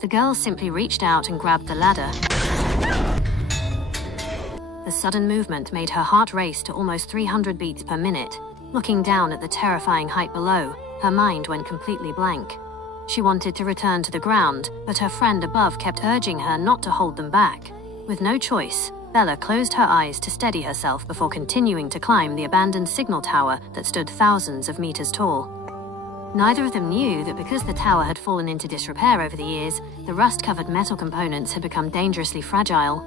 The girl simply reached out and grabbed the ladder. The sudden movement made her heart race to almost 300 beats per minute. Looking down at the terrifying height below, her mind went completely blank. She wanted to return to the ground, but her friend above kept urging her not to hold them back. With no choice, Bella closed her eyes to steady herself before continuing to climb the abandoned signal tower that stood thousands of meters tall. Neither of them knew that because the tower had fallen into disrepair over the years, the rust-covered metal components had become dangerously fragile.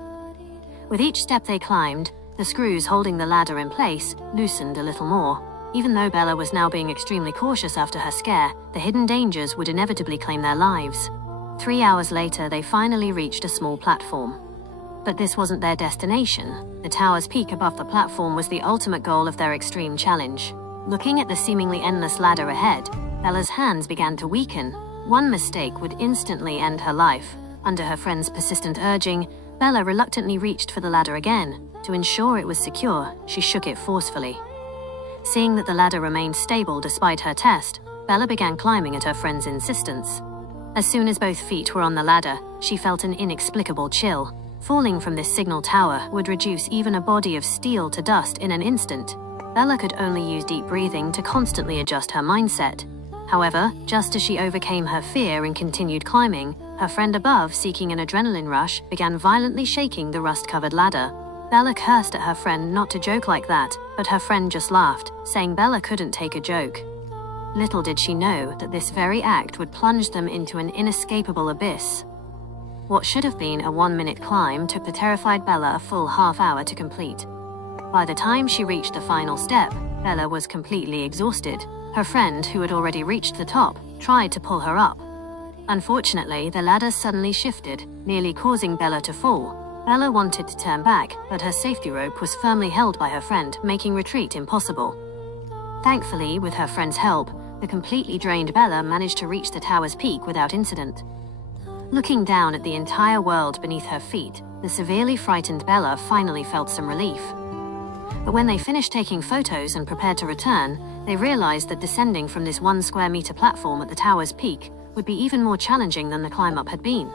With each step they climbed, the screws holding the ladder in place loosened a little more. Even though Bella was now being extremely cautious after her scare, the hidden dangers would inevitably claim their lives. 3 hours later, they finally reached a small platform. But this wasn't their destination. The tower's peak above the platform was the ultimate goal of their extreme challenge. Looking at the seemingly endless ladder ahead, Bella's hands began to weaken. One mistake would instantly end her life. Under her friend's persistent urging, Bella reluctantly reached for the ladder again. To ensure it was secure, she shook it forcefully. Seeing that the ladder remained stable despite her test, Bella began climbing at her friend's insistence. As soon as both feet were on the ladder, she felt an inexplicable chill. Falling from this signal tower would reduce even a body of steel to dust in an instant. Bella could only use deep breathing to constantly adjust her mindset. However, just as she overcame her fear and continued climbing, her friend above, seeking an adrenaline rush, began violently shaking the rust-covered ladder. Bella cursed at her friend not to joke like that, but her friend just laughed, saying Bella couldn't take a joke. Little did she know that this very act would plunge them into an inescapable abyss. What should have been a 1-minute climb took the terrified Bella a full half-hour to complete. By the time she reached the final step, Bella was completely exhausted. Her friend, who had already reached the top, tried to pull her up. Unfortunately, the ladder suddenly shifted, nearly causing Bella to fall. Bella wanted to turn back, but her safety rope was firmly held by her friend, making retreat impossible. Thankfully, with her friend's help, the completely drained Bella managed to reach the tower's peak without incident. Looking down at the entire world beneath her feet, the severely frightened Bella finally felt some relief. But when they finished taking photos and prepared to return, they realized that descending from this 1 square meter platform at the tower's peak would be even more challenging than the climb up had been.